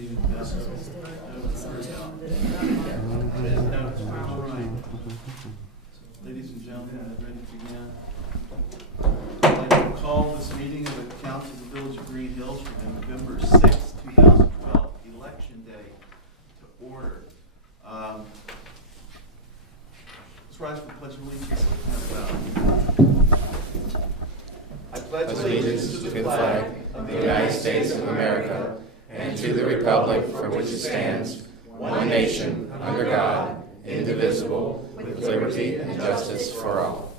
Stephen Best. All right. Ladies and gentlemen, ready to begin? I'd like to call this meeting of the Council of the Village of Greenhills for November 6th, 2012, Election Day, to order. Let's rise for the Pledge of Allegiance. I pledge allegiance to the flag of the United States of America and to the republic for which it stands, one nation, under God, indivisible, with liberty and justice for all.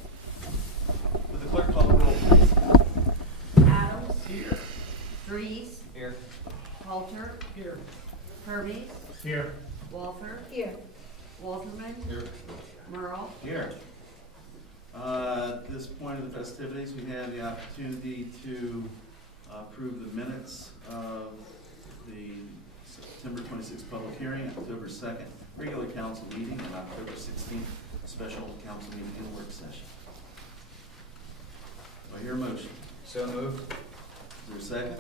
Would the clerk call the roll, please? Adams. Here. Dries. Here. Halter. Here. Hermes. Here. Walther. Here. Walterman. Here. Merle. Here. At this point of the festivities, we have the opportunity to approve the minutes of the September 26th public hearing, October 2nd regular council meeting, and October 16th special council meeting and work session. Do I hear a motion? So moved. Is there a second?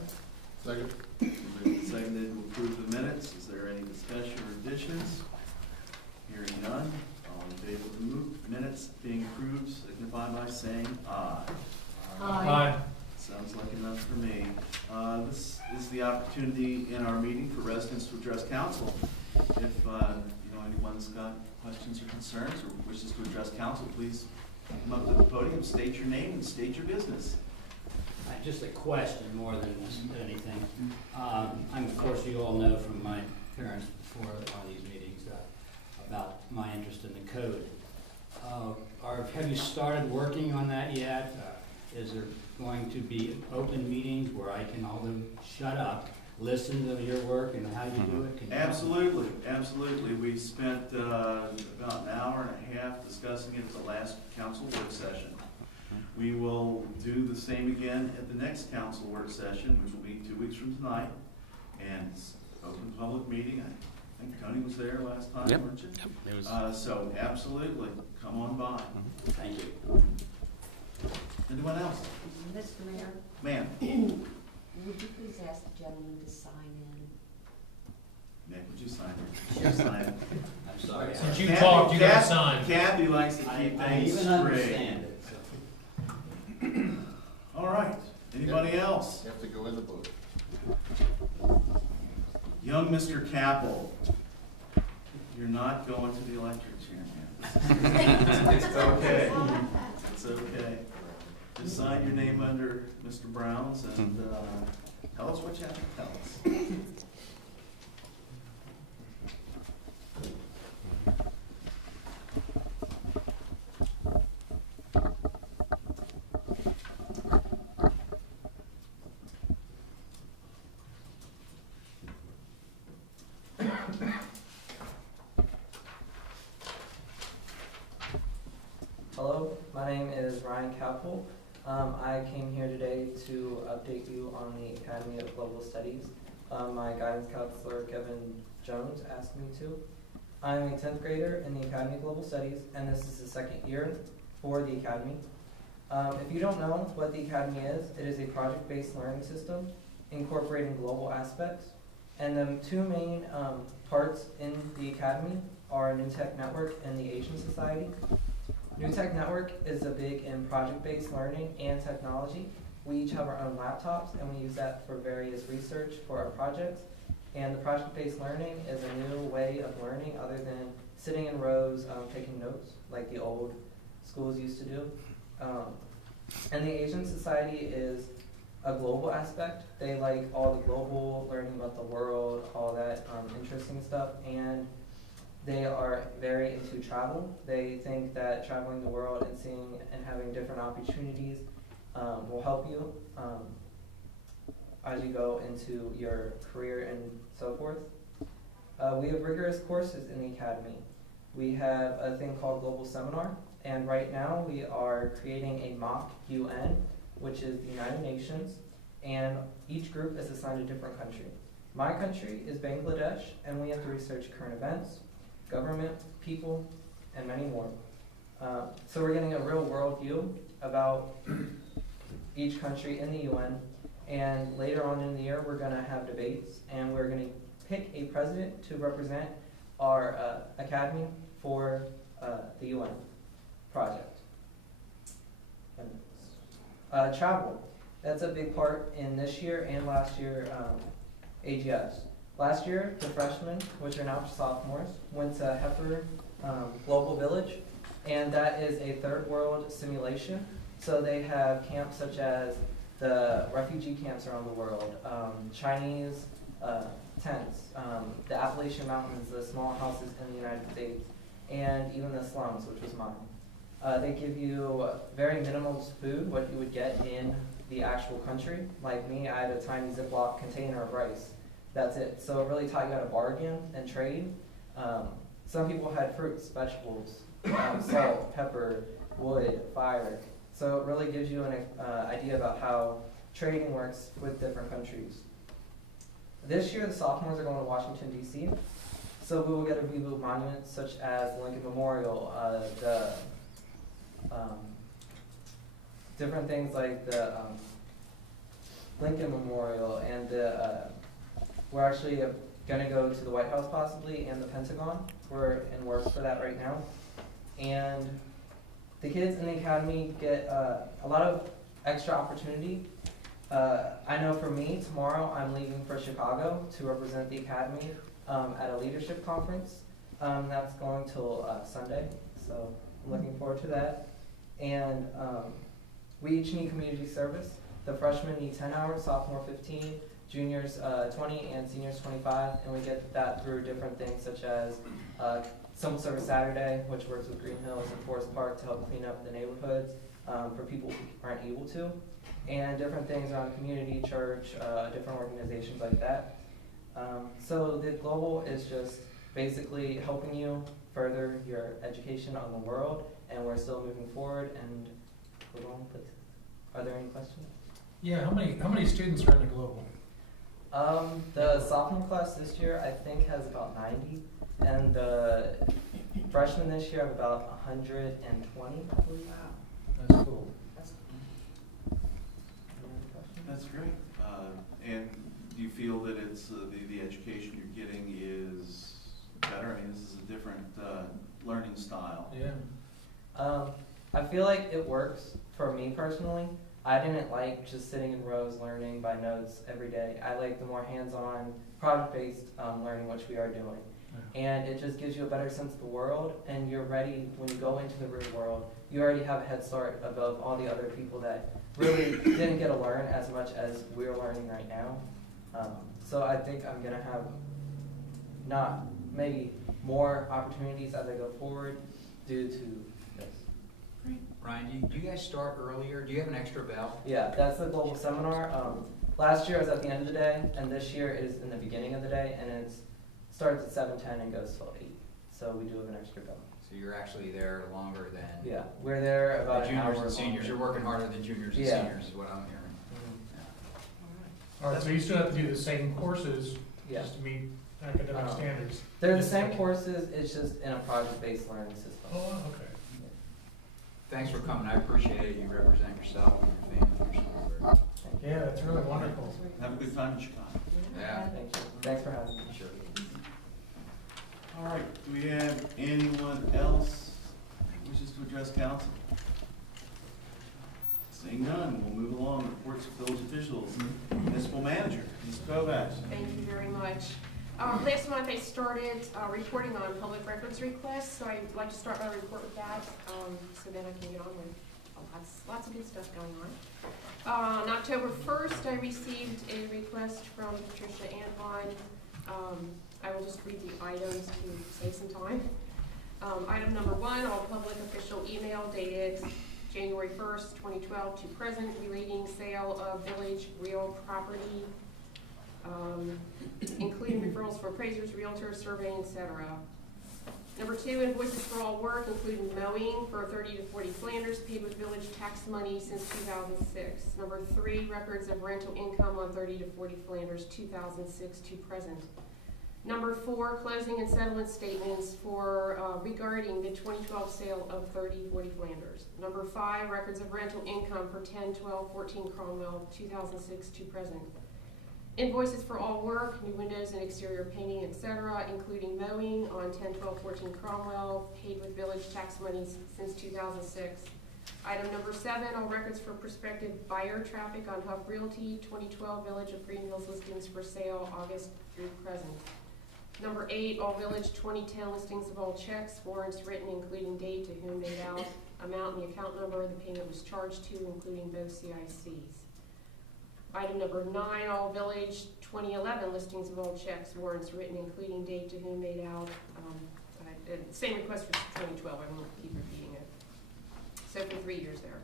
Second. Moved and seconded to approve the minutes. Is there any discussion or additions? Hearing none. All in favor of the minutes being approved, signify by saying aye. Aye. Sounds like enough for me. This is the opportunity in our meeting for residents to address council. If anyone's got questions or concerns or wishes to address council, please come up to the podium, state your name, and state your business. Just a question more than anything. I'm, of course, you all know from my appearance before on these meetings about my interest in the code. Have you started working on that yet? Is there going to be open meetings where I can all shut up, listen to your work and how you do it? Absolutely, absolutely. We spent about an hour and a half discussing it at the last council work session. We will do the same again at the next council work session, which will be 2 weeks from tonight. And it's open public meeting. I think Tony was there last time, weren't you? Yep. It was. So absolutely, come on by. Thank you. Anyone else? Mr. Mayor, Ma'am. would you please ask the gentleman to sign in? Nick, would you sign it? You sign it. I'm sorry. Since you talked, you got to sign. Kathy likes to keep I things even straight. understand it. So. All right. Anybody else? You have to go in the book. Young Mr. Capel, you're not going to the electric chair, man. It's okay. It's okay. Just sign your name under Mr. Brown's and tell us what you have to tell us. Hello, my name is Ryan Capel. I came here today to update you on the Academy of Global Studies. My guidance counselor, Kevin Jones, asked me to. I'm a 10th grader in the Academy of Global Studies, and this is the second year for the Academy. If you don't know what the Academy is, it is a project-based learning system incorporating global aspects. And the two main parts in the Academy are New Tech Network and the Asian Society. New Tech Network is a big in project-based learning and technology. We each have our own laptops and we use that for various research for our projects. And the project-based learning is a new way of learning other than sitting in rows taking notes like the old schools used to do. And the Asian Society is a global aspect. They like all the global learning about the world, all that interesting stuff, and they are very into travel. They think that traveling the world and seeing and having different opportunities will help you as you go into your career and so forth. We have rigorous courses in the Academy. We have a thing called Global Seminar, and right now we are creating a mock UN, which is the United Nations, and each group is assigned a different country. My country is Bangladesh, and we have to research current events, government, people, and many more. So we're getting a real world view about each country in the UN, and later on in the year we're going to have debates, and we're going to pick a president to represent our academy for the UN project. Travel. That's a big part in this year and last year AGS. Last year, the freshmen, which are now sophomores, went to Heifer Global Village, and that is a third world simulation. So they have camps such as the refugee camps around the world, Chinese tents, the Appalachian Mountains, the small houses in the United States, and even the slums, which was mine. They give you very minimal food, what you would get in the actual country. Like me, I had a tiny Ziploc container of rice. That's it. So it really taught you how to bargain and trade. Some people had fruits, vegetables, salt, pepper, wood, fire. So it really gives you an idea about how trading works with different countries. This year, the sophomores are going to Washington, D.C. So we will get a view of monuments such as the Lincoln Memorial, the different things like the Lincoln Memorial, and we're actually going to go to the White House possibly and the Pentagon. We're in works for that right now. And the kids in the academy get a lot of extra opportunity. I know for me, tomorrow I'm leaving for Chicago to represent the academy at a leadership conference. That's going till Sunday, so I'm looking forward to that. And we each need community service. The freshmen need 10 hours, sophomore 15, juniors 20, and seniors 25, and we get that through different things such as Civil Service Saturday, which works with Greenhills and Forest Park to help clean up the neighborhoods for people who aren't able to, and different things around the community, church, different organizations like that. So the Global is just basically helping you further your education on the world, and we're still moving forward, and we're going with it. Are there any questions? Yeah, how many students are in the Global? The sophomore class this year, I think, has about 90, and the freshmen this year have about 120, I believe. Wow. That's cool. That's That's great. And do you feel that it's the education you're getting is better? I mean, this is a different learning style. Yeah. I feel like it works for me personally. I didn't like just sitting in rows learning by notes every day. I like the more hands-on, project-based learning, which we are doing. And it just gives you a better sense of the world, and you're ready when you go into the real world. You already have a head start above all the other people that really didn't get to learn as much as we're learning right now. So I think I'm going to have not maybe more opportunities as I go forward due to this. Great. Ryan, do you guys start earlier? Do you have an extra bell? Yeah, that's the global seminar. Last year it was at the end of the day, and this year it is in the beginning of the day, and it starts at 7:10 and goes till 8. So we do have an extra bell. So you're actually there longer than Yeah, we're there about the an hour juniors and seniors. longer. You're working harder than juniors and Yeah. seniors is what I'm hearing. All right, so you still have to do the same courses Yeah. just to meet academic standards? They're the same courses, it's just in a project-based learning system. Oh, okay. Thanks for coming. I appreciate it. You represent yourself and your family and your school. Thank you. Yeah, that's really wonderful. Have a good time in Chicago. Yeah. Thank you. Thanks for having me. Sure. All right, do we have anyone else who wishes to address council? Seeing none, we'll move along. Reports of village officials. Municipal manager, Ms. Kovacs. Thank you very much. Last month I started reporting on public records requests, so I'd like to start my report with that, so then I can get on with lots of good stuff going on. On October 1st, I received a request from Patricia Anton. I will just read the items to save some time. Item number 1, all public official email dated January 1st, 2012 to present relating sale of village real property, including referrals for appraisers, realtors, surveying, etc. Number 2, invoices for all work, including mowing for 30 to 40 Flanders, paid with village tax money since 2006. Number 3, records of rental income on 30 to 40 Flanders, 2006 to present. Number 4, closing and settlement statements for regarding the 2012 sale of 3040 Flanders. Number 5, records of rental income for 10, 12, 14 Cromwell, 2006 to present. Invoices for all work, new windows and exterior painting, etc., including mowing on 10/12/14 Cromwell, paid with village tax money since 2006. Item number 7, all records for prospective buyer traffic on Huff Realty, 2012 Village of Greenhills listings for sale, August through present. Number 8, all village 2010 listings of all checks, warrants written, including date, to whom made out, amount and the account number the payment was charged to, including both CICs. Item number 9, all village 2011 listings of all checks, warrants written, including date, to whom made out. Same request for 2012, I won't keep repeating it. So for 3 years there.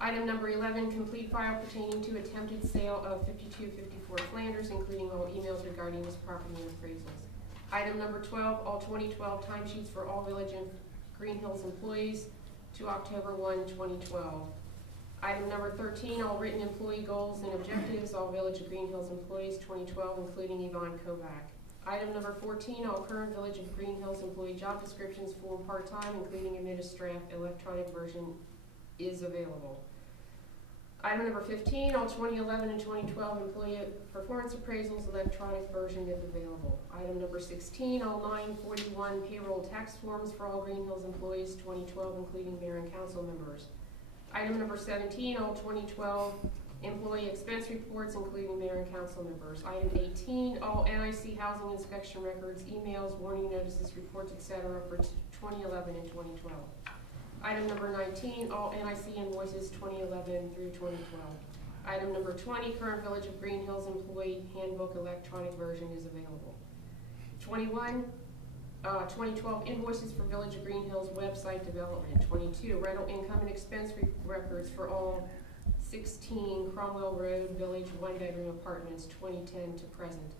Item number 11, complete file pertaining to attempted sale of 5254 Flanders, including all emails regarding this property and appraisals. Item number 12, all 2012 timesheets for all Village and Greenhills employees to October 1, 2012. Item number 13, all written employee goals and objectives, all Village of Greenhills employees 2012, including Yvonne Kovac. Item number 14, all current Village of Greenhills employee job descriptions for part-time, including administrative electronic version, is available. Item number 15, all 2011 and 2012 employee performance appraisals, electronic version if available. Item number 16, all 941 payroll tax forms for all Greenhills employees 2012, including mayor and council members. Item number 17, all 2012 employee expense reports, including mayor and council members. Item 18, all NIC housing inspection records, emails, warning notices, reports, etc. for 2011 and 2012. Item number 19, all NIC invoices 2011 through 2012. Item number 20, current Village of Greenhills employee handbook electronic version is available. 21, 2012 invoices for Village of Greenhills website development. 22, rental income and expense records for all 16 Cromwell Road Village one-bedroom apartments 2010 to present.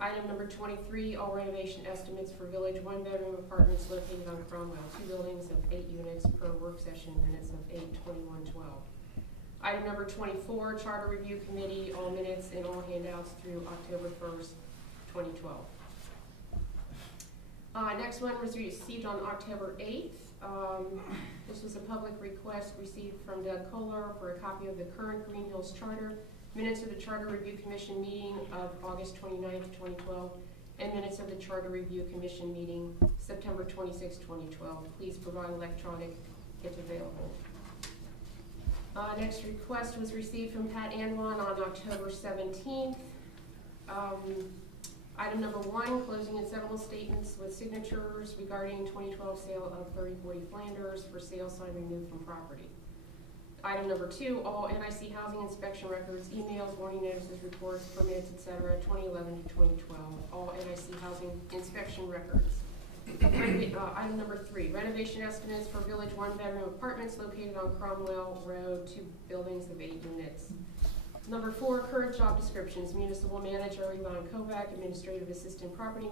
Item number 23, all renovation estimates for Village one-bedroom apartments located on Cromwell, 2 buildings of 8 units per work session, minutes of 8/21/12. Item number 24, Charter Review Committee, all minutes and all handouts through October 1st, 2012. Next one was received on October 8th. This was a public request received from Doug Kohler for a copy of the current Greenhills Charter, minutes of the Charter Review Commission meeting of August 29th, 2012, and minutes of the Charter Review Commission meeting September 26, 2012. Please provide electronic if available. Next request was received from Pat Anwan on October 17th. Item number 1, closing and settlement statements with signatures regarding 2012 sale of 3040 Flanders for sale sign removed from property. Item number 2, all NIC housing inspection records, emails, warning notices, reports, permits, etc., 2011 to 2012, all NIC housing inspection records. Item number 3, renovation estimates for Village one-bedroom apartments located on Cromwell Road, 2 buildings of 8 units. Number 4, current job descriptions, municipal manager Yvonne Kovac, administrative assistant property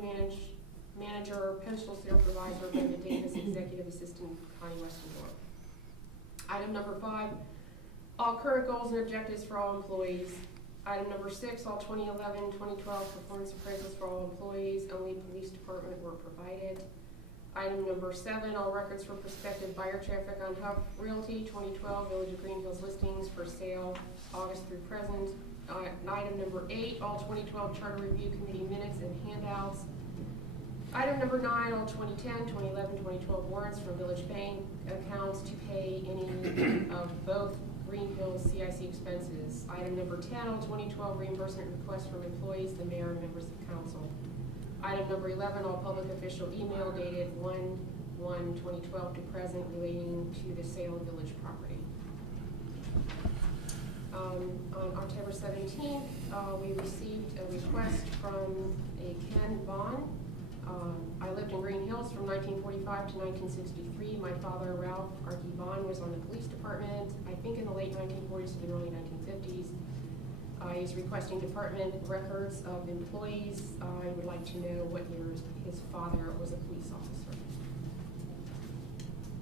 manager, postal supervisor Brenda Davis, executive assistant Connie Westendorf. Item number 5, all current goals and objectives for all employees. Item number 6, all 2011-2012 performance appraisals for all employees, only police department were provided. Item number 7, all records for prospective buyer traffic on Huff Realty, 2012 Village of Greenhills listings for sale, August through present. Item number 8, all 2012 Charter Review Committee minutes and handouts. Item number 9, all 2010, 2011, 2012 warrants for Village bank accounts to pay any of both Greenhills CIC expenses. Item number 10, all 2012 reimbursement requests from employees, the mayor, and members of council. Item number 11, all public official email dated 1/1/2012 to present relating to the sale of Village property. On October 17th, we received a request from a Ken Vaughn. I lived in Greenhills from 1945 to 1963. My father, Ralph Archie Vaughn, was on the police department, I think in the late 1940s to the early 1950s. He's requesting department records of employees. I would like to know what years his father was a police officer.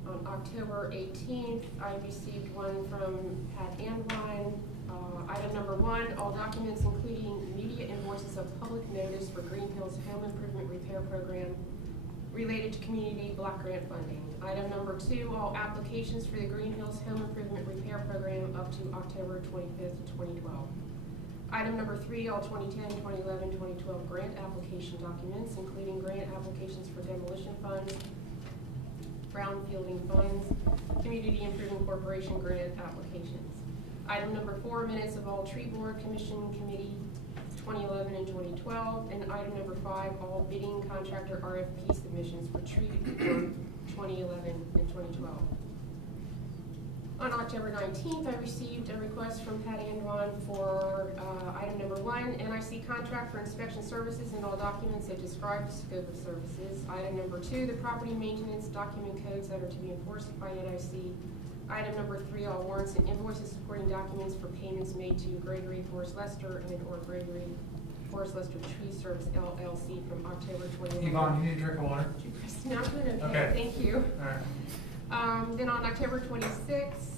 On October 18th, I received one from Pat Anwine. Item number 1, all documents including immediate invoices of public notice for Greenhills Home Improvement Repair Program related to community block grant funding. Item number 2, all applications for the Greenhills Home Improvement Repair Program up to October 25th, 2012. Item number 3, all 2010, 2011, 2012 grant application documents, including grant applications for demolition funds, brownfielding funds, community improvement corporation grant applications. Item number 4, minutes of all tree board commission committee 2011 and 2012. And item number 5, all bidding contractor RFP submissions for tree board 2011 and 2012. On October 19th, I received a request from Patty and Ron for item number 1, NIC contract for inspection services and all documents that describe the scope of services. Item number 2, the property maintenance document codes that are to be enforced by NIC. Item number 3, all warrants and invoices supporting documents for payments made to Gregory Forest Lester and or Gregory Forest Lester Tree Service LLC from October 2011. Yvonne, you need a drink of water? No, I'm good, okay, Okay. thank you. All right. Then on October 26th,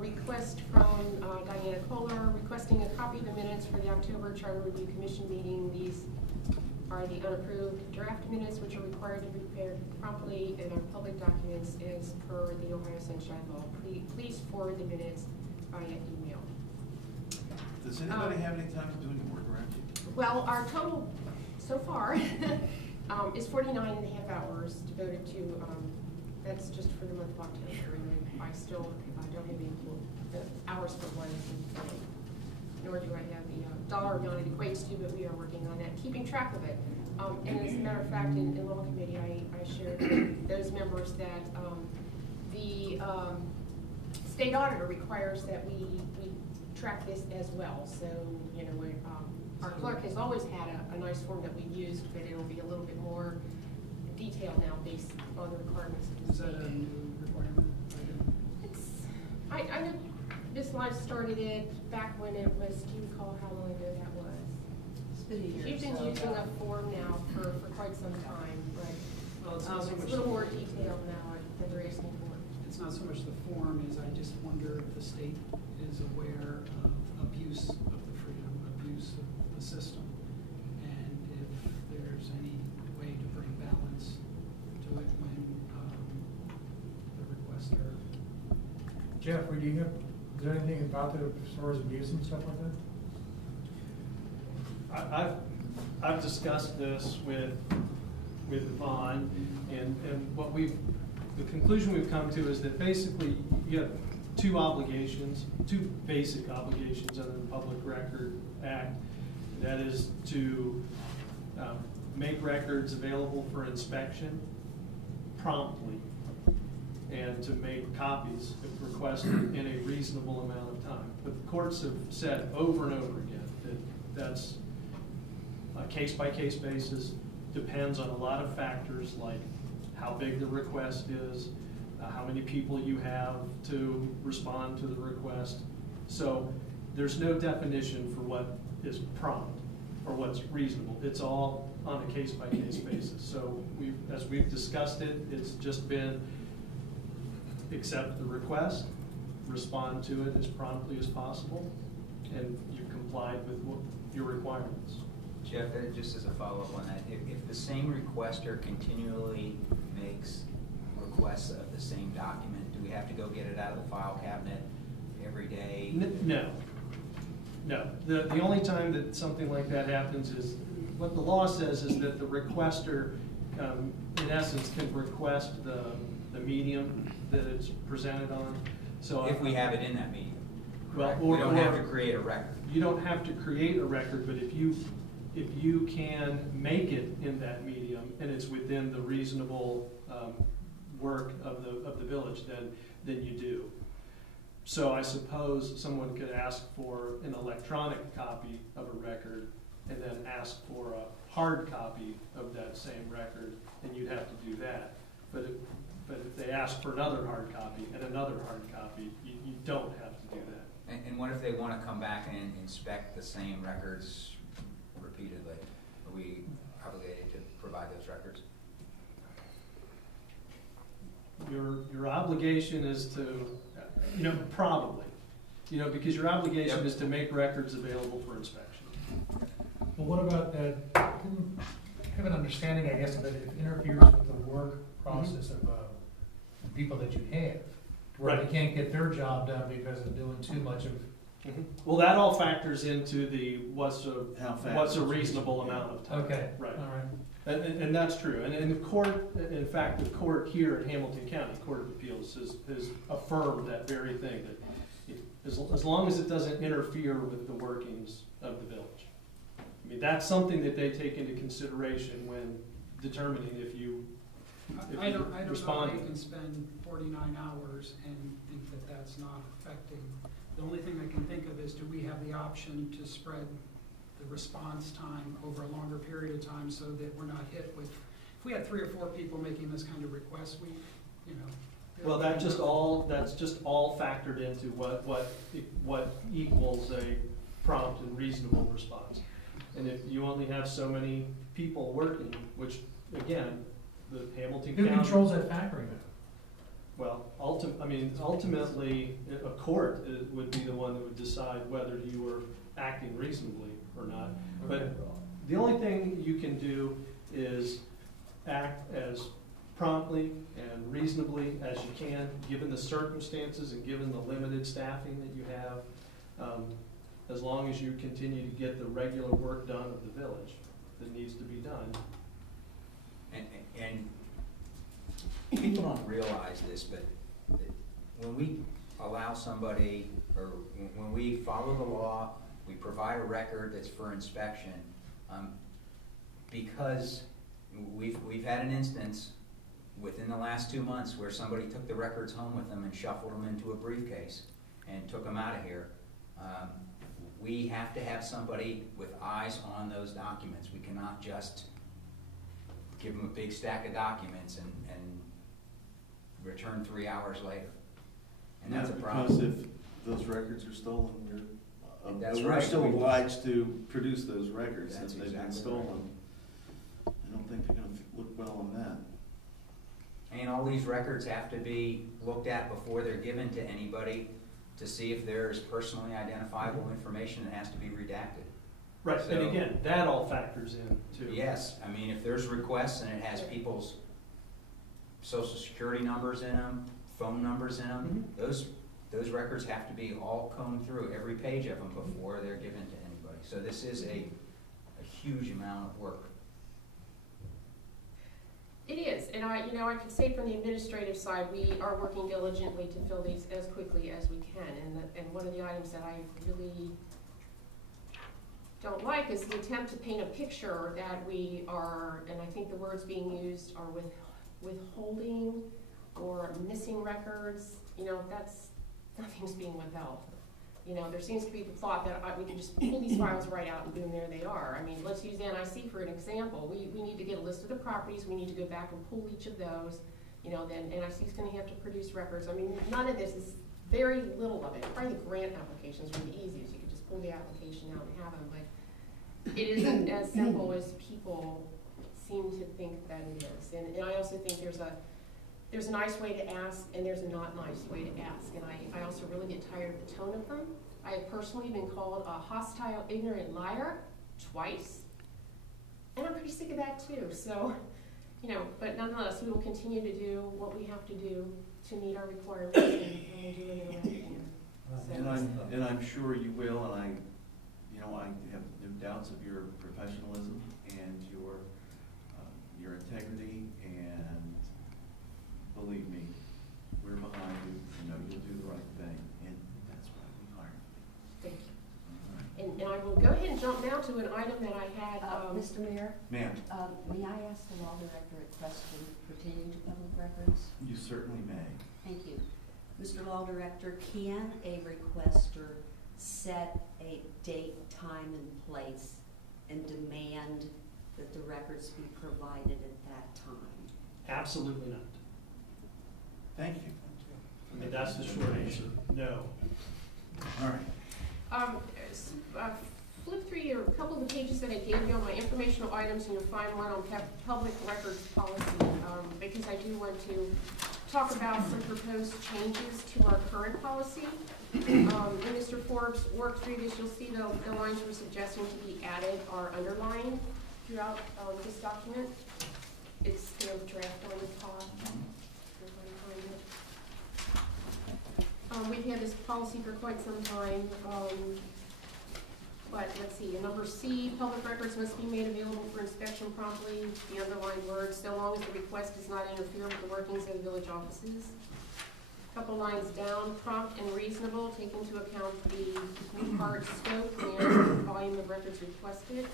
request from Diana Kohler requesting a copy of the minutes for the October Charter Review Commission meeting. These are the unapproved draft minutes which are required to be prepared promptly and are public documents as per the Ohio Sunshine Law. Please forward the minutes via email. Does anybody have any time to do any work around you? Well, our total so far is 49 and a half hours devoted to, that's just for the month of October. And I still don't have any hours for one, nor do I have the dollar amount it equates to, but we are working on that, keeping track of it. And as a matter of fact, in law committee, I shared with those members that the state auditor requires that we track this as well. So, you know, our clerk has always had a nice form that we've used, but it'll be a little bit more detailed now based on the requirements of the Is that a new requirement? I know Ms. Life started it back when it was, do you recall how long ago that was? It's been a year. She's been so, using a form now for quite some time, but Well, it's not so it's much a little the- more detailed now that they're asking for. It's not so much the form, is I just wonder if the state is aware of abuse of the freedom, abuse of the system, and if there's any way to bring balance to it when the requester. Jeff, do you have, is there anything about that as far as abuse and stuff like that? I've discussed this with Yvonne, and the conclusion we've come to is that basically you have two basic obligations under the Public Record Act. That is to make records available for inspection promptly, and to make copies if requested in a reasonable amount of time. But the courts have said over and over again that that's a case-by-case basis, depends on a lot of factors like how big the request is, how many people you have to respond to the request. So there's no definition for what is prompt or what's reasonable. It's all on a case-by-case basis. So as we've discussed it, it's just been accept the request, respond to it as promptly as possible, and you've complied with your requirements. Jeff, just as a follow-up on that, if the same requester continually makes requests of the same document, do we have to go get it out of the file cabinet every day? No. The only time that something like that happens is, what the law says is that the requester, in essence, can request the medium that it's presented on. So If we have it in that medium, well, correct? We don't have to create a record. You don't have to create a record, but if you can make it in that medium and it's within the reasonable work of the village, then you do. So I suppose someone could ask for an electronic copy of a record and then ask for a hard copy of that same record, and you'd have to do that. But if they ask for another hard copy and another hard copy, you don't have to do that. And what if they want to come back and inspect the same records repeatedly? Are we obligated to provide those records? Your obligation is to, probably, because your obligation is to make records available for inspection. Well, what about that, have an understanding, I guess, that it interferes with the work process of people that you have, where they can't get their job done because of doing too much of Well, that all factors into the what's How fast a is reasonable reasonable? amount of time. Okay, Right. all right. And that's true. And the court, in fact, the court here in Hamilton County, Court of Appeals, has affirmed that very thing, that as long as it doesn't interfere with the workings of the village. I mean, that's something that they take into consideration when determining if you I don't know how respond. you can spend 49 hours and think that that's not affecting. The only thing I can think of is, do we have the option to spread the response time over a longer period of time so that we're not hit with, if we had 3 or 4 people making this kind of request, we, you know. Well, that's just all factored into what equals a prompt and reasonable response. And if you only have so many people working, which, again, the Hamilton Who County. controls that factoring then? Well, ultimately, a court would be the one that would decide whether you were acting reasonably or not. But the only thing you can do is act as promptly and reasonably as you can, given the circumstances and given the limited staffing that you have, as long as you continue to get the regular work done of the village that needs to be done. And people don't realize this, but when we allow somebody, or when we follow the law, we provide a record that's for inspection, because we've had an instance within the last 2 months where somebody took the records home with them and shuffled them into a briefcase and took them out of here. We have to have somebody with eyes on those documents. We cannot just give them a big stack of documents and return 3 hours later. And that's a problem. Because if those records are stolen, That's we're right. still obliged to produce those records if That's they've been exactly stolen. I don't think they're gonna look well on that. And all these records have to be looked at before they're given to anybody to see if there's personally identifiable information that has to be redacted. Right, So- and again, that all factors in too. Yes, I mean, if there's requests and it has people's social security numbers in them, phone numbers in them, those records have to be all combed through, every page of them, before they're given to anybody. So this is a huge amount of work. It is, and I can say from the administrative side, we are working diligently to fill these as quickly as we can. And one of the items that I really don't like is the attempt to paint a picture that we are, and I think the words being used are withholding or missing records. Nothing's being withheld. There seems to be the thought that we can just pull these files right out and boom, there they are. I mean, let's use NIC for an example. We need to get a list of the properties. We need to go back and pull each of those. Then NIC's going to have to produce records. I mean, none of this is, very little of it. Probably the grant applications are the easiest. You could just pull the application out and have them. But it isn't as simple as people seem to think that it is. And I also think there's a nice way to ask, and there's a not nice way to ask. And I also really get tired of the tone of them. I have personally been called a hostile, ignorant liar twice. And I'm pretty sick of that too. So, but nonetheless, we will continue to do what we have to do to meet our requirements and we'll do it in the right manner. So, And I'm sure you will, and I have no doubts of your professionalism and your integrity, and believe me, we're behind you. You'll do the right thing, and that's why we hired you. Thank you. And I will go ahead and jump now to an item that I had. Mr. Mayor? Ma'am, May I ask the law director a question pertaining to public records? you certainly may. Thank you. Mr. Law Director, can a requester set a date, time, and place and demand that the records be provided at that time? Absolutely not. Thank you. I mean, that's the short answer, no. All right. Flip through a couple of the pages that I gave you on my informational items, and you'll find one on public records policy, because I do want to talk about some proposed changes to our current policy. When Mr. Forbes worked through this, you'll see the lines we're suggesting to be added are underlined throughout this document. It's kind of draft on the top. We've had this policy for quite some time, but let's see, in number C, public records must be made available for inspection promptly, the underlined words, so long as the request does not interfere with the workings of the village offices. Couple lines down, prompt and reasonable, take into account the new part scope and volume of records requested.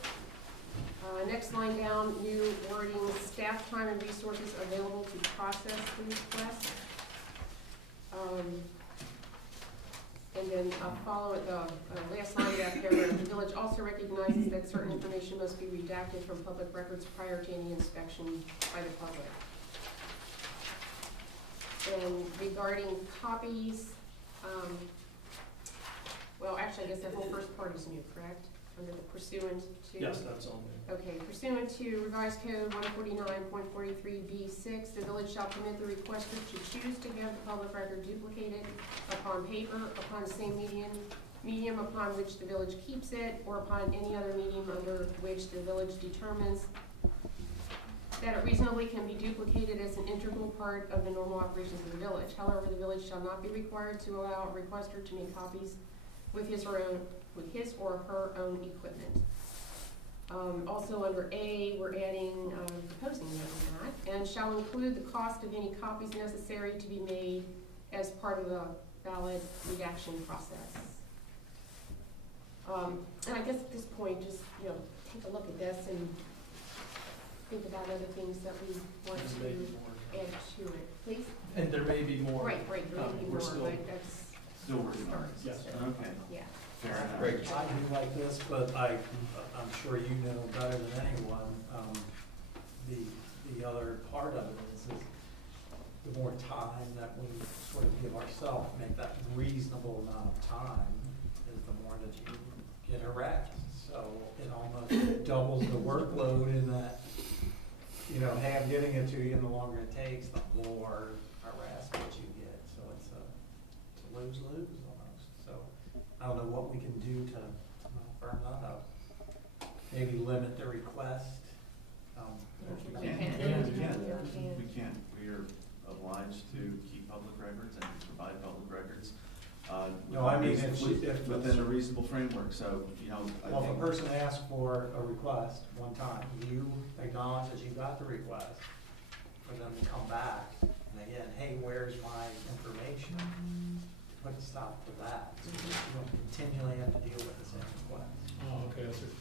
Next line down, new wording, staff time and resources available to process the request. And then follow it, the last line of that paragraph, the village also recognizes that certain information must be redacted from public records prior to any inspection by the public. And regarding copies, well, actually, I guess that whole first part is new, correct? Under the pursuant to? Yes, that's on there. Okay, pursuant to revised code 149.43B6, the village shall permit the requester to choose to have the public record duplicated upon paper, upon the same medium upon which the village keeps it, or upon any other medium under which the village determines that it reasonably can be duplicated as an integral part of the normal operations of the village. However, the village shall not be required to allow a requester to make copies with his or her own equipment. Also under A, we're adding, proposing that, and shall include the cost of any copies necessary to be made as part of the valid redaction process. And I guess at this point, just, take a look at this and think about other things that we want to add to it, please. And there may be more. Right, there may be more, but that's. Still working on it. Yes. Okay. Yeah. Fair enough. Great. I do like this, but I'm sure you know better than anyone, the other part of it is the more time that we sort of give ourselves, make that reasonable amount of time, is the more that you get harassed. So it almost doubles the workload in that, hey, I'm getting it to you, and the longer it takes, the more harassment you get. So it's a lose-lose almost. So I don't know what we can do to firm that up. Maybe limit the request. We can. We are obliged to keep public records and to provide public records. No, I mean, if within a reasonable framework, so, well, if a person asks for a request one time, you acknowledge that you got the request, for them to come back, and again, hey, where's my information? Put a stop to that. So you don't continually have to deal with the same request. Oh, okay, that's it.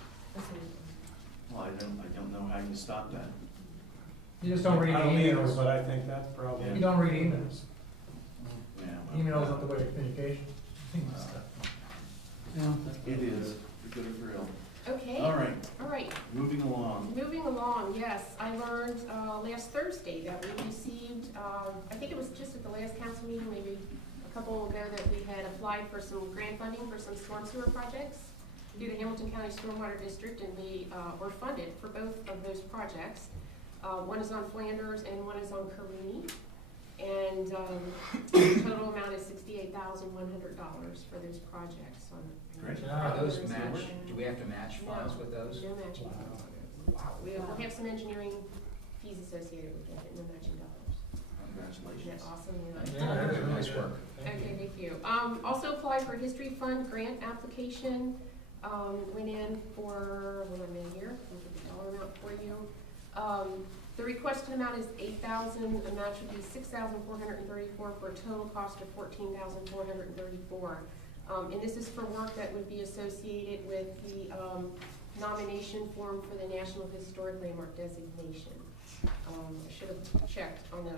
well, I don't know how you stop that. You just don't read I don't either, emails. but I think that's probably. You don't read emails. Yeah, well, Emails not the way of communication. It is, for good or for ill. Okay. All right, All right. moving along. Moving along, yes, I learned last Thursday that we received, I think it was just at the last council meeting, maybe a couple ago, that we had applied for some grant funding for some storm sewer projects through the Hamilton County Stormwater District, and we were funded for both of those projects. One is on Flanders and one is on Carini. And the total amount is $68,100 for those projects. Great. Are those match, do we have to match funds with those? No matching funds. Wow. We'll have some engineering fees associated with it, but no matching dollars. Congratulations. Isn't that awesome? Yeah, nice work. Okay, thank you. Also applied for History Fund grant application. Went in for, hold on a minute here, I'll get the dollar amount for you. The requested amount is $8,000. The match would be $6,434 for a total cost of $14,434. And this is for work that would be associated with the nomination form for the National Historic Landmark designation. I should have checked on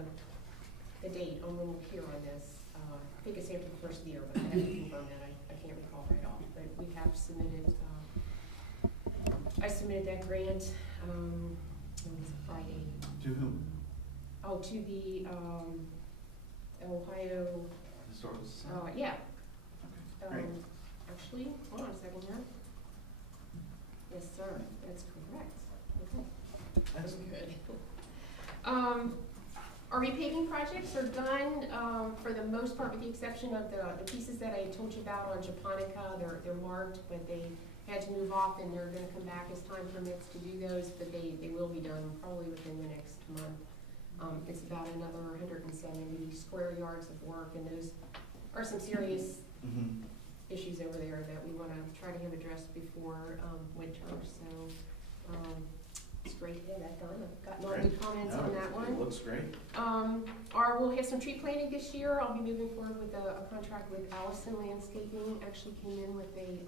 the date on when we'll hear on this. I think it's after the first of the year, but I have to confirm that. I can't recall right off. But we have submitted. I submitted that grant. It was Friday. To whom? Oh, to the Ohio. Historical Society? Yeah. Okay, great. Actually, hold on a second here. Yes, sir. That's correct. Okay. That's good. Our repaving projects are done for the most part, with the exception of the pieces that I told you about on Japonica. They're marked, but they had to move off, and they're going to come back as time permits to do those, but they will be done probably within the next month. It's about another 170 square yards of work, and those are some serious Mhm. issues over there that we want to try to have addressed before winter. So it's great to have that done. I've gotten all Great. good comments No, on that one. It looks great. We'll have some tree planting this year. I'll be moving forward with a contract with Allison Landscaping. Actually came in with the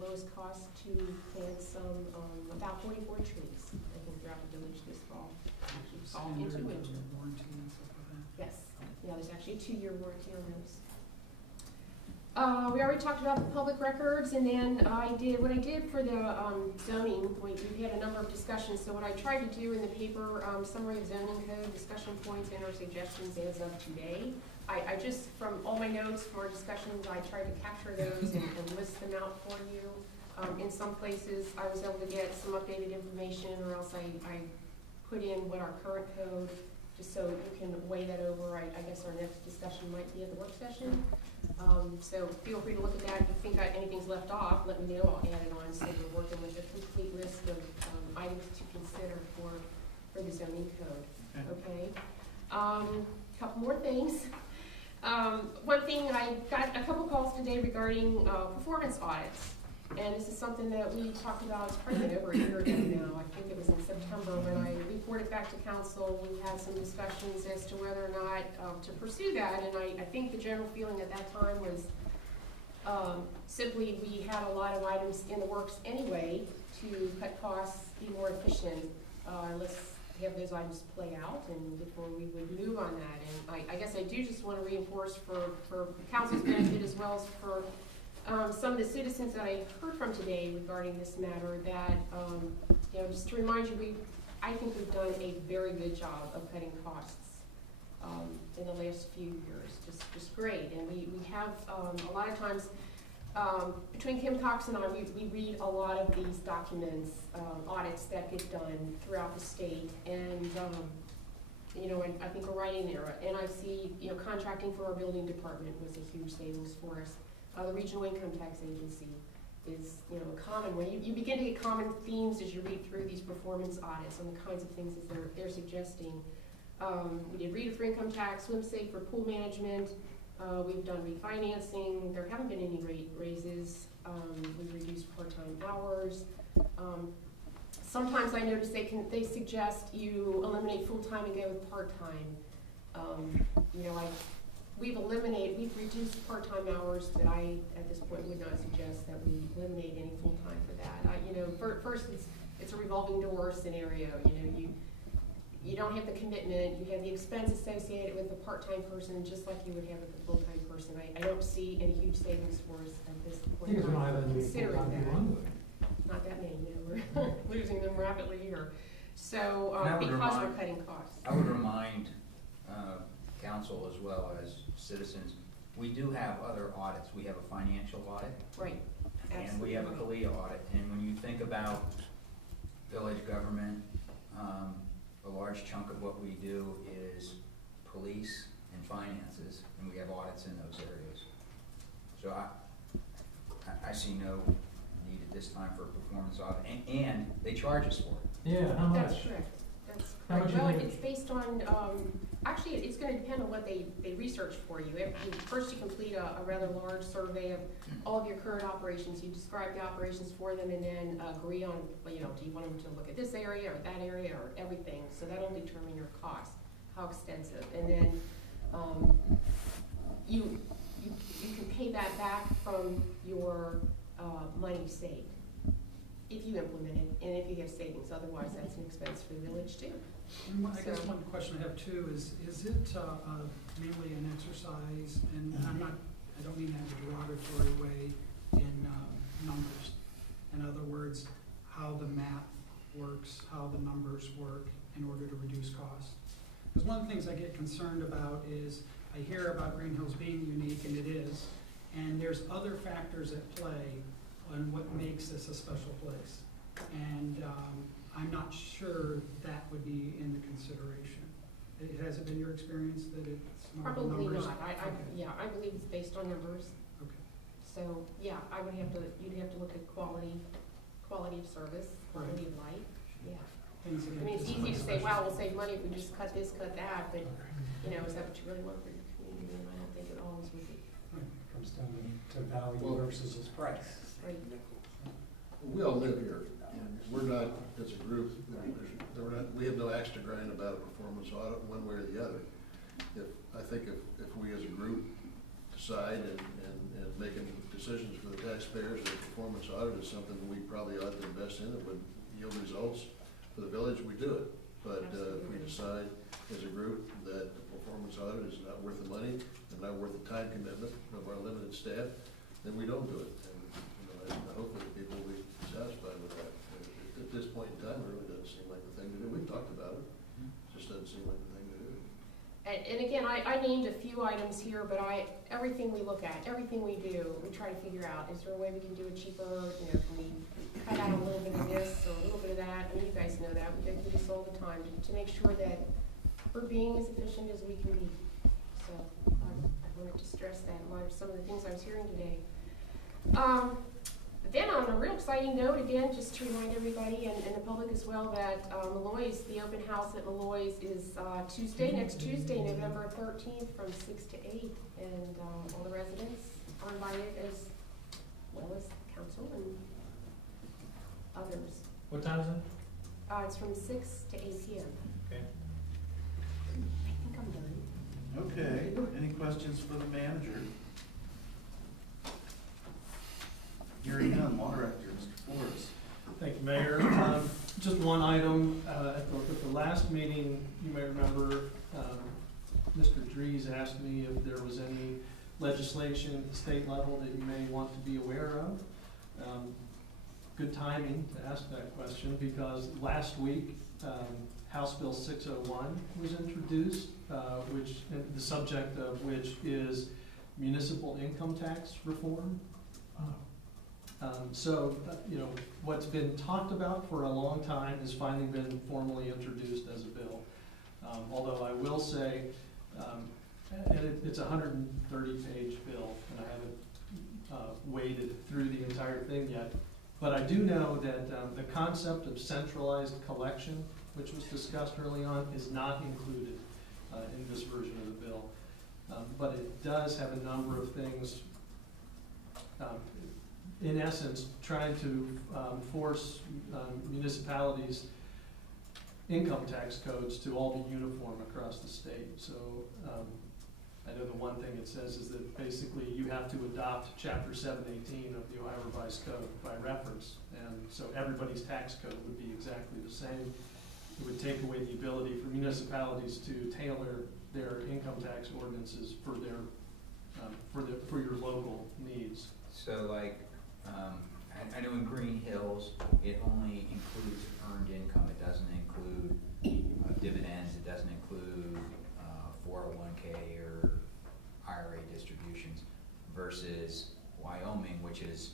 lowest cost to plant some, about 44 trees, I think, throughout the village this fall. Actually, fall into Standard winter. warranty and stuff like that. Yes, yeah, there's actually a 2-year warranty on those. We already talked about the public records, and then what I did for the zoning, we've had a number of discussions, so what I tried to do in the paper, summary of zoning code, discussion points, and our suggestions as of today. I just, from all my notes from our discussions, I tried to capture those and list them out for you. In some places, I was able to get some updated information, or else I put in what our current code, just so you can weigh that over. I guess our next discussion might be at the work session. So feel free to look at that. If you think anything's left off, let me know. I'll add it on, so we're working with a complete list of items to consider for the zoning code. Okay. Couple more things. One thing, I got a couple calls today regarding performance audits. And this is something that we talked about, it's probably over a year ago now. I think it was in September when I reported back to council. We had some discussions as to whether or not to pursue that. And I think the general feeling at that time was simply we had a lot of items in the works anyway to cut costs, be more efficient. Let's have those items play out and before we would move on that. And I guess I do just want to reinforce for council's benefit as well as for some of the citizens that I heard from today regarding this matter that, just to remind you, I think we've done a very good job of cutting costs in the last few years, just great. And we have a lot of times, between Kim Cox and I, we read a lot of these documents, audits that get done throughout the state. And, and I think we're right in there. And I see, contracting for our building department was a huge savings for us. The Regional Income Tax Agency is, a common one. You begin to get common themes as you read through these performance audits and the kinds of things that they're suggesting. We did RETA for income tax, swim safe for pool management. We've done refinancing. There haven't been any rate raises. We've reduced part-time hours. Sometimes I notice they suggest you eliminate full-time and go with part-time. We've reduced part-time hours that I, at this point, would not suggest that we eliminate any full-time for that. First, it's a revolving door scenario. You don't have the commitment, you have the expense associated with a part-time person, just like you would have with a full-time person. I don't see any huge savings for us at this point. Because we don't have any Considering full-time people that. anyway. Not that many, we're losing them rapidly here. So, And I would because we're remind- cutting costs. I would remind council as well as citizens, we do have other audits. We have a financial audit. Right. And we have a CALIA audit. And when you think about village government, a large chunk of what we do is police and finances, and we have audits in those areas. So I see no need at this time for a performance audit, and they charge us for it. Yeah, how much? That's correct. That's How correct. much Well, you think? it's based on, actually, it's going to depend on what they research for you. First, you complete a rather large survey of all of your current operations. You describe the operations for them and then agree on, do you want them to look at this area or that area or everything? So that'll determine your cost, how extensive. And then you can pay that back from your money saved if you implement it and if you have savings. Otherwise, that's an expense for the village too. And I guess one question I have too is it mainly an exercise, and I don't mean that in a derogatory way, in numbers. In other words, how the math works, how the numbers work in order to reduce costs. Because one of the things I get concerned about is I hear about Greenhills being unique, and it is, and there's other factors at play on what makes this a special place. And I'm not sure that would be in the consideration. Has it been your experience that it's more the Probably numbers? not. I believe it's based on numbers. Okay. So, yeah, you'd have to look at quality of service, quality of life, yeah. Things that I mean, it's make easy this to say, special. wow, we'll save money if we just cut this, cut that, but, is that what you really want for your community? And I don't think it always would be. Right. comes down to value versus its price. Right. We all live here. We're not, as a group, we have no axe to grind about a performance audit one way or the other. I think if we as a group decide and making decisions for the taxpayers, that performance audit is something we probably ought to invest in, it would yield results for the village, we do it. But if we decide as a group that the performance audit is not worth the money and not worth the time commitment of our limited staff, then we don't do it. And I hope that people will be satisfied with that. At this point in time, it really doesn't seem like the thing to do. We've talked about it. It just doesn't seem like the thing to do. And again, I named a few items here, but everything we look at, everything we do, we try to figure out, is there a way we can do it cheaper? You know, can we cut out a little bit of this or a little bit of that? I mean, you guys know that. We go through this all the time to make sure that we're being as efficient as we can be. So I wanted to stress that in light of some of the things I was hearing today. Then on a real exciting note, again, just to remind everybody and the public as well that Malloy's, the open house at Malloy's is next Tuesday, November 13th from 6 to 8. And all the residents are invited as well as the council and others. What time is it? It's from 6 to 8 p.m. Okay. I think I'm done. Okay, any questions for the manager? Hearing none, Law Director, Mr. Flores. Thank you, Mayor. Just one item. At the last meeting, you may remember, Mr. Dries asked me if there was any legislation at the state level that you may want to be aware of. Good timing to ask that question because last week, House Bill 601 was introduced, the subject of which is municipal income tax reform. What's been talked about for a long time has finally been formally introduced as a bill. Although I will say, it's a 130-page bill, and I haven't waded through the entire thing yet. But I do know that the concept of centralized collection, which was discussed early on, is not included in this version of the bill. But it does have a number of things in essence, trying to force municipalities' income tax codes to all be uniform across the state. So I know the one thing it says is that basically you have to adopt Chapter 718 of the Ohio Revised Code by reference. And so everybody's tax code would be exactly the same. It would take away the ability for municipalities to tailor their income tax ordinances for your local needs. So like, I know in Greenhills, it only includes earned income. It doesn't include dividends. It doesn't include 401k or IRA distributions versus Wyoming, which is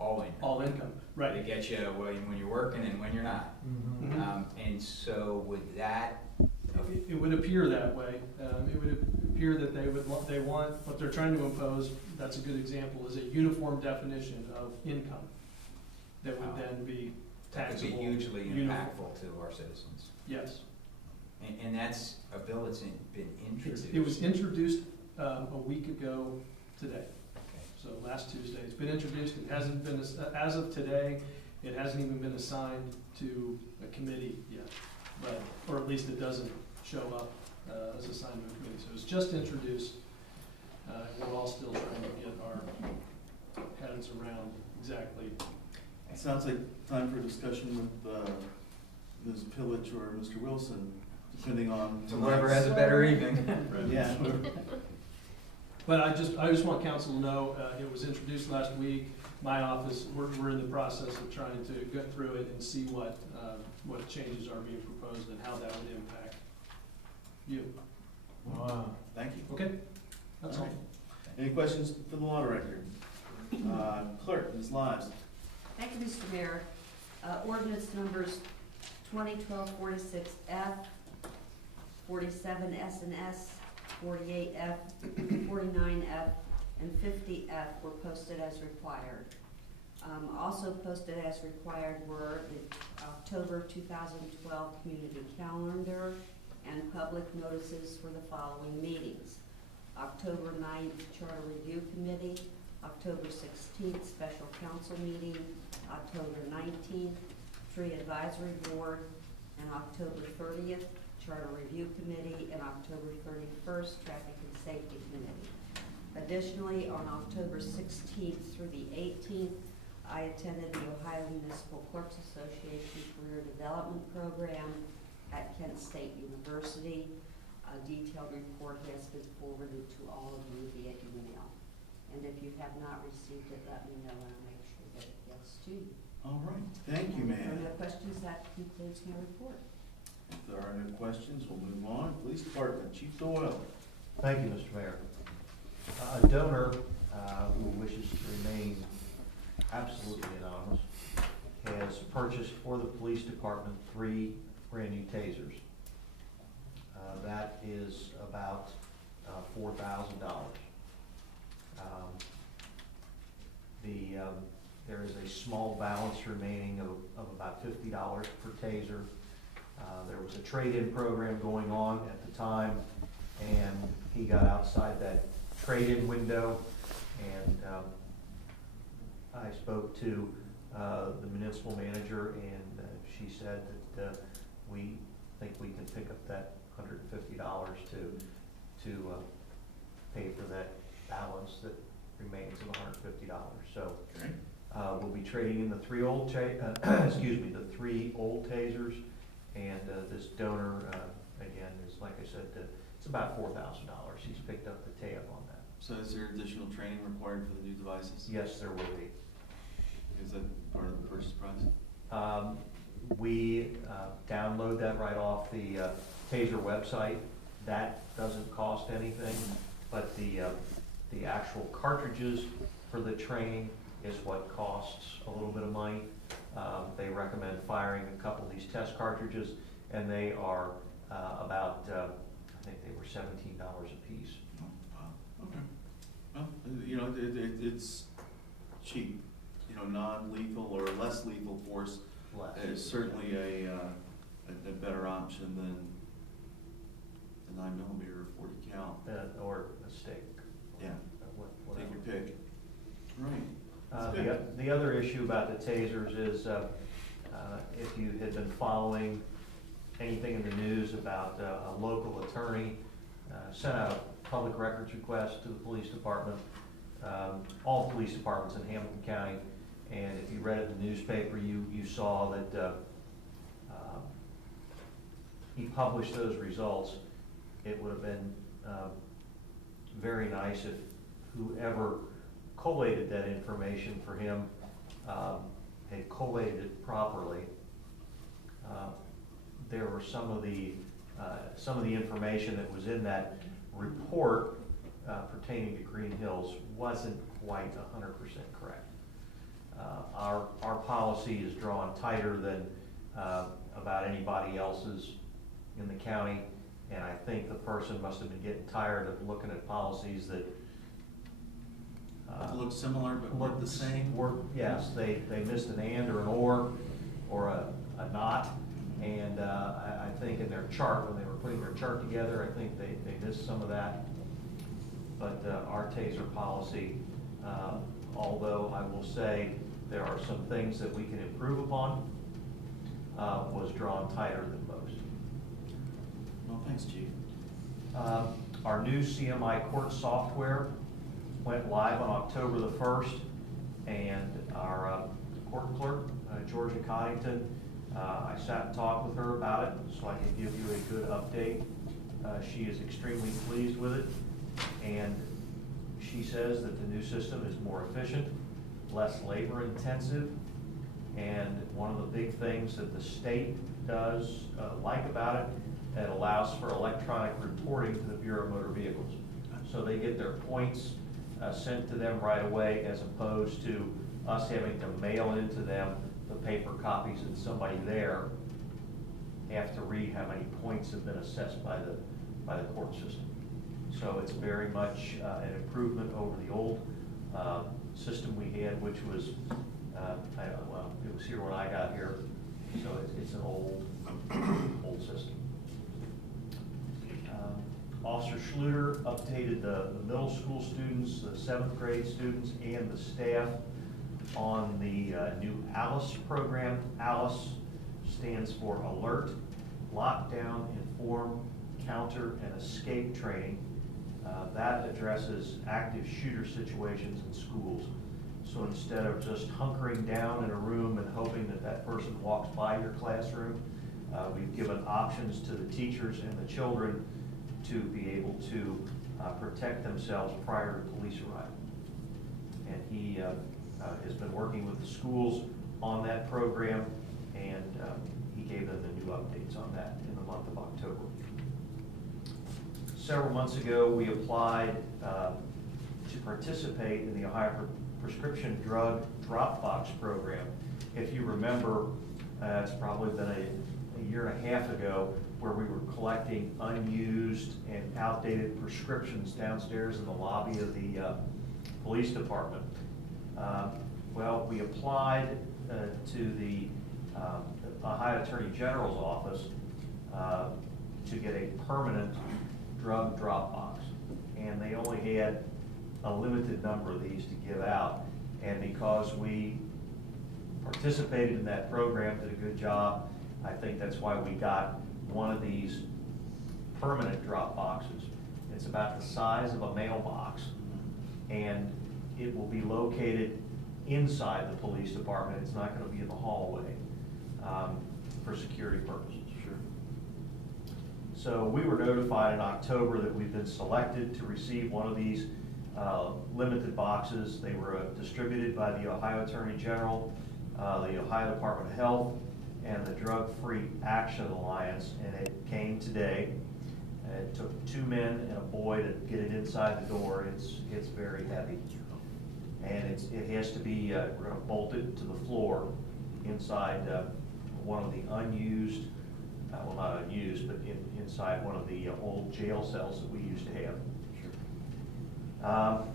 all income. All income, right. They get you when you're working and when you're not. Mm-hmm. And so would that... It would appear that way. It would appear that they want what they're trying to impose. That's a good example. Is a uniform definition of income that would then be taxable. That could be hugely impactful to our citizens. Yes. And that's a bill that's been introduced. It was introduced a week ago today. Okay. So last Tuesday. It's been introduced. It hasn't been as of today. It hasn't even been assigned to a committee yet, or at least it doesn't show up as assigned to a committee. So it's just introduced. We're all still trying to get our heads around exactly. It sounds like time for discussion with Ms. Pillage or Mr. Wilson, depending on... So whoever has a better evening. Right. Yeah. But I just want council to know, it was introduced last week. My office, we're in the process of trying to get through it and see what changes are being proposed and how that would impact you. Thank you. Okay, that's all. Any questions for the Law Director? Clerk, Ms. Lives. Thank you, Mr. Mayor. Ordinance numbers 2012-46F, 47 S&S, 48F, 49F, and 50F were posted as required. Also posted as required were the October 2012 community calendar and public notices for the following meetings. October 9th, Charter Review Committee, October 16th, Special Council Meeting, October 19th, Tree Advisory Board, and October 30th, Charter Review Committee, and October 31st, Traffic and Safety Committee. Additionally, on October 16th through the 18th, I attended the Ohio Municipal Clerks Association Career Development Program at Kent State University. A detailed report has been forwarded to all of you via email. And if you have not received it, let me know and I'll make sure that it gets to you. All right, thank you, And if there ma'am. are no questions, that concludes my report. If there are no questions, we'll move on. Police Department, Chief Doyle. Thank you, Mr. Mayor. A donor who wishes to remain absolutely anonymous has purchased for the police department 3 brand new tasers. That is about $4,000. There is a small balance remaining of about $50 per taser. There was a trade-in program going on at the time, and he got outside that trade-in window, and I spoke to the municipal manager, and she said that we think we can pick up that $150 to pay for that balance that remains of $150. So we'll be trading in the 3 old the 3 old tasers, and this donor again is, like I said, it's about $4,000. He's picked up the tab on that. So is there additional training required for the new devices? Yes, there will be. Is that part of the purchase price? We download that right off the Taser website. That doesn't cost anything, but the actual cartridges for the training is what costs a little bit of money. They recommend firing a couple of these test cartridges, and they are about, I think they were $17 a piece. Oh, wow. Okay. Well, you know, it's cheap. You know, non-lethal or less lethal force is certainly a better option than the 9mm or 40 cal. Or a stick. Yeah. Whatever. Take your pick. Right. The other issue about the tasers is if you had been following anything in the news about a local attorney sent out a public records request to the police department, all police departments in Hamilton County, and if you read it in the newspaper, you saw that he published those results. It would have been very nice if whoever collated that information for him had collated it properly. There were some of the information that was in that report pertaining to Greenhills wasn't quite 100% correct. Our policy is drawn tighter than about anybody else's in the county, and I think the person must have been getting tired of looking at policies that look similar but weren't the same? Yes, they missed an and or an or a not, and I think in their chart, when they were putting their chart together, I think they missed some of that. But our taser policy, although I will say there are some things that we can improve upon, was drawn tighter than most. Well, thanks, Chief. Our new CMI court software went live on October the 1st, and our court clerk, Georgia Coddington, I sat and talked with her about it so I could give you a good update. She is extremely pleased with it, and she says that the new system is more efficient, less labor intensive, and one of the big things that the state does like about it, it allows for electronic reporting to the Bureau of Motor Vehicles. So they get their points sent to them right away, as opposed to us having to mail into them the paper copies, and somebody there have to read how many points have been assessed by the court system. So it's very much an improvement over the old system we had, which was, well, it was here when I got here, so it's an old system. Officer Schluter updated the middle school students, the 7th grade students, and the staff on the new ALICE program. ALICE stands for Alert, Lockdown, Inform, Counter, and Escape Training. That addresses active shooter situations in schools. So instead of just hunkering down in a room and hoping that that person walks by your classroom, we've given options to the teachers and the children to be able to protect themselves prior to police arrival. And he has been working with the schools on that program, and he gave them the new updates on that in the month of October. Several months ago, we applied to participate in the Ohio Prescription Drug Dropbox program. If you remember, it's probably been a year and a half ago where we were collecting unused and outdated prescriptions downstairs in the lobby of the police department. Well, we applied to the Ohio Attorney General's office to get a permanent drug drop box, and they only had a limited number of these to give out. And because we participated in that program, did a good job, I think that's why we got one of these permanent drop boxes. It's about the size of a mailbox, and it will be located inside the police department. It's not going to be in the hallway for security purposes. Sure. So we were notified in October that we've been selected to receive one of these limited boxes. They were distributed by the Ohio Attorney General, the Ohio Department of Health, and the Drug Free Action Alliance, and it came today. It took 2 men and a boy to get it inside the door. It's very heavy, and it has to be we're going to bolt it to the floor inside one of the unused, well, not unused, but inside one of the old jail cells that we used to have.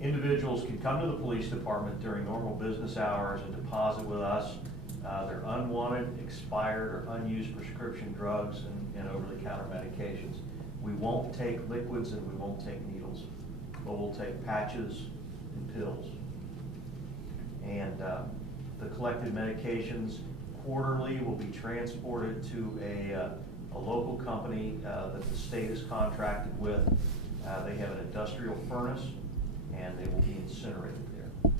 Individuals can come to the police department during normal business hours and deposit with us their unwanted, expired, or unused prescription drugs and over-the-counter medications. We won't take liquids and we won't take needles, but we'll take patches and pills. And the collected medications quarterly will be transported to a local company that the state is contracted with. They have an industrial furnace, and they will be incinerated there.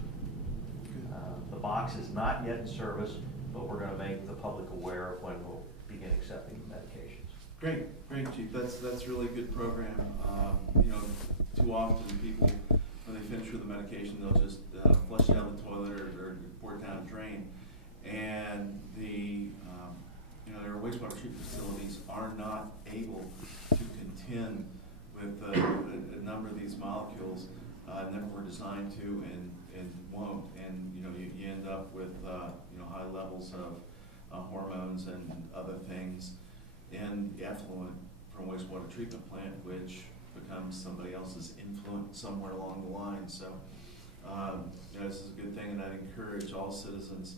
The box is not yet in service, but we're going to make the public aware of when we'll begin accepting medications. Great, Chief. That's really good program. You know, too often people, when they finish with the medication, they'll just flush it down the toilet or pour it down a drain. And you know, their wastewater treatment facilities are not able to contend with a number of these molecules. Never were designed to, and won't. And you know, you end up with you know, high levels of hormones and other things in the effluent from a wastewater treatment plant, which becomes somebody else's influence somewhere along the line. So you know, this is a good thing, and I'd encourage all citizens,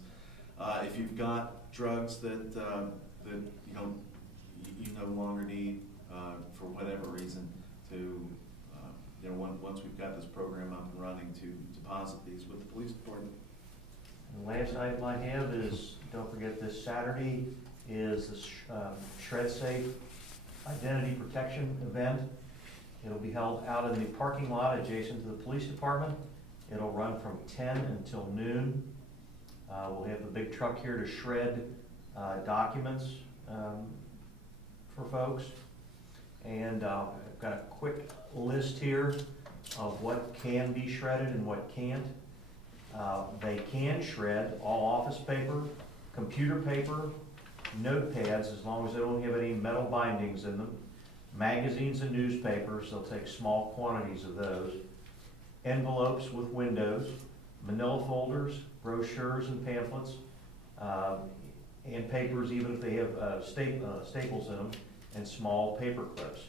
if you've got drugs that that you no longer need for whatever reason, to you know, once we've got this program up and running, to deposit these with the police department. And the last item I have is, don't forget, this Saturday is the Shred Safe Identity Protection event. It'll be held out in the parking lot adjacent to the police department. It'll run from 10 until noon. We'll have the big truck here to shred documents for folks. And I've got a quick list here of what can be shredded and what can't. They can shred all office paper, computer paper, notepads, as long as they don't have any metal bindings in them, magazines and newspapers. They'll take small quantities of those, envelopes with windows, manila folders, brochures and pamphlets, and papers, even if they have staples in them, and small paper clips.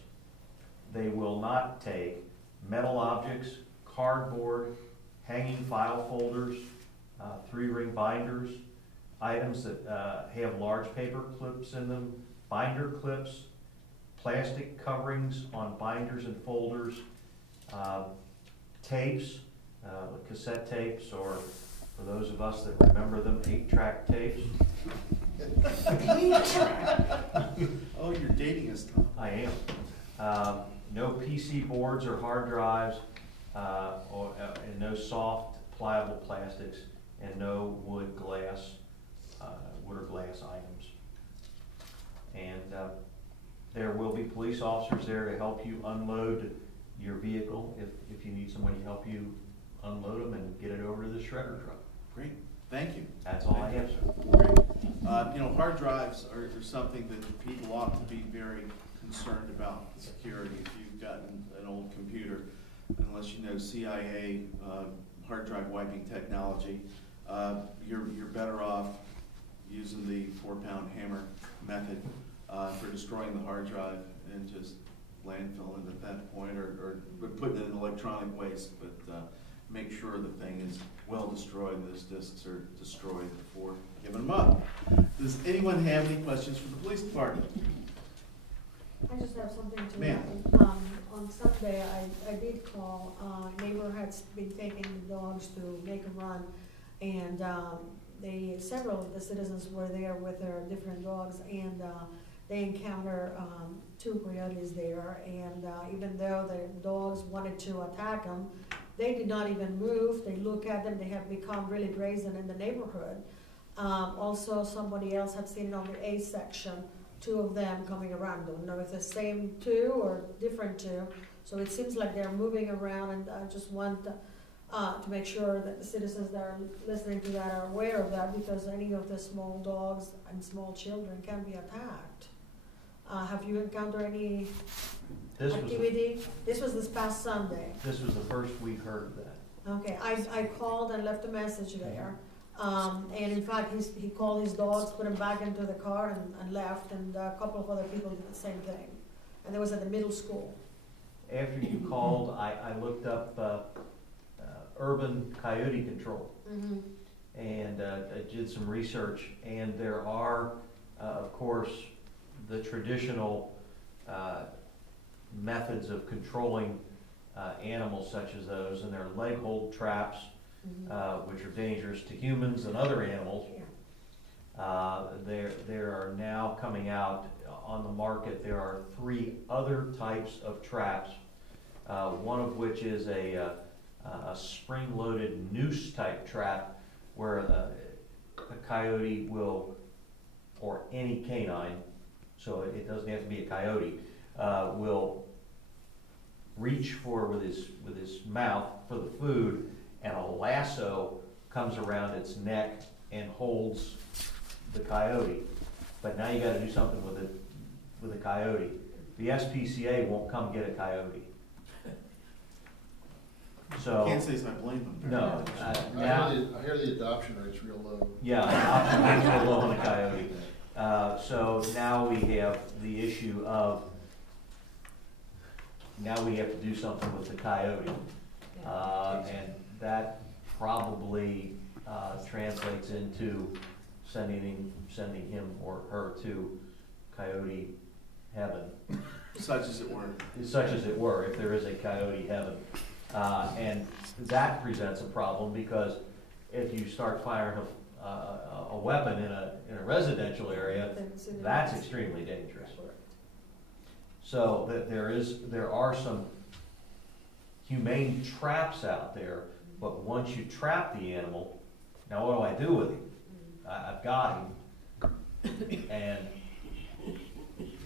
They will not take metal objects, cardboard, hanging file folders, 3-ring binders, items that have large paper clips in them, binder clips, plastic coverings on binders and folders, tapes, cassette tapes, or for those of us that remember them, 8-track tapes. Oh, you're dating us, Tom. I am. No PC boards or hard drives, and no soft, pliable plastics, and no wood or glass items. And there will be police officers there to help you unload your vehicle if you need somebody to help you unload them and get it over to the shredder truck. Great, thank you. That's all I have, sir. Great. Hard drives are something that people ought to be very concerned about security. If you've gotten an old computer, unless you know CIA hard drive wiping technology, you're better off using the 4-pound hammer method for destroying the hard drive and just landfilling at that point, or putting it in electronic waste. But make sure the thing is well destroyed, those discs are destroyed before giving them up. Does anyone have any questions for the police department? I just have something to Ma'am. add. On Sunday, I did call, neighbor had been taking the dogs to make a run, and several of the citizens were there with their different dogs, and they encounter 2 coyotes there, and even though the dogs wanted to attack them, they did not even move. They look at them, they have become really brazen in the neighborhood. Also, somebody else had seen it on the A section, 2 of them coming around. Don't know if it's the same 2 or different 2. So it seems like they're moving around, and I just want to make sure that the citizens that are listening to that are aware of that, because any of the small dogs and small children can be attacked. Have you encountered any activity? This was this past Sunday. This was the first we've heard of that. Okay, I called and left a message there. And in fact, he called his dogs, put them back into the car and left, and a couple of other people did the same thing. And it was at the middle school. After you called, I looked up urban coyote control. Mm-hmm. And I did some research, and there are, of course, the traditional methods of controlling animals such as those, and there are leg hold traps, which are dangerous to humans and other animals. There are now coming out on the market, there are 3 other types of traps, one of which is a spring-loaded noose type trap, where a coyote will, or any canine, so it doesn't have to be a coyote, will reach for with his mouth for the food, and a lasso comes around its neck and holds the coyote. But now you got to do something with a coyote. The SPCA won't come get a coyote. So Can't say so I blame them. no. I hear the adoption rate's real low. Yeah, adoption rate's real low on a coyote. So now we have the issue of, now we have to do something with the coyote. And that probably translates into sending him or her to coyote heaven. Such as it were. Such as it were, if there is a coyote heaven. And that presents a problem, because if you start firing a weapon in a residential area, that's extremely dangerous. So there are some humane traps out there, but once you trap the animal, now what do I do with him? I've got him, and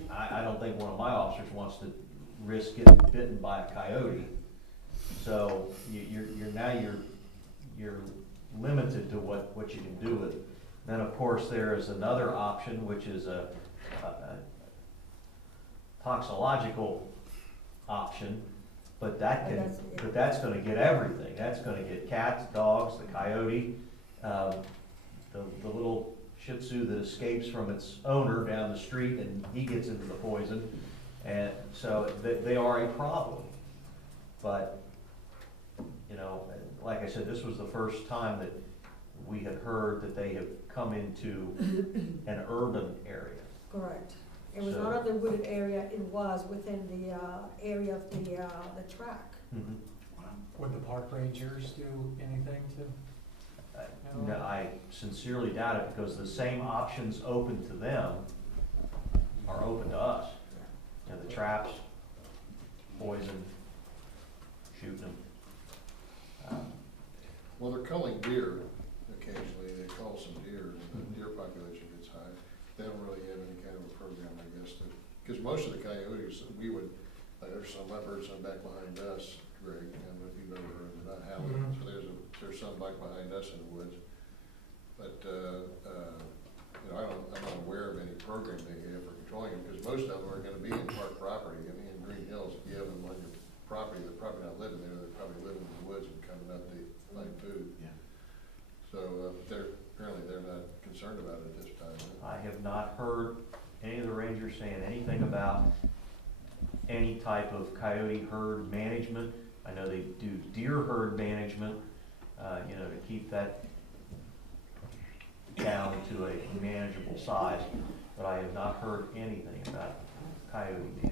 I don't think one of my officers wants to risk getting bitten by a coyote. So you're limited to what you can do with it. Then of course there is another option, which is a toxicological option, but that's going to get everything. That's going to get cats, dogs, the coyote, the little Shih Tzu that escapes from its owner down the street, and he gets into the poison, and so they are a problem. But you know, like I said, this was the first time that we had heard that they have come into an urban area. Correct. It was So- not of the wooded area, it was within the, area of the track. Mhm. Would the park rangers do anything to? No, I sincerely doubt it, because the same options open to them are open to us. You know, the traps, poison, shooting them. Well, they're culling deer occasionally, they cull some deer, and the deer population gets high. They don't really have any kind of a program, I guess, because most of the coyotes, we would, like, there's some, I've heard some back behind us, Greg, I don't know if you've ever heard, they're not howling, so there's some back behind us in the woods. But, you know, I'm not aware of any program they have for controlling them, because most of them are gonna be in park property. I mean, in Greenhills, if you have them on your property, they're probably not living there, they're probably living in the woods and coming up to find food. Yeah. So, apparently they're not concerned about it at this time. I have not heard any of the rangers saying anything about any type of coyote herd management. I know they do deer herd management, you know, to keep that down to a manageable size, but I have not heard anything about coyote management.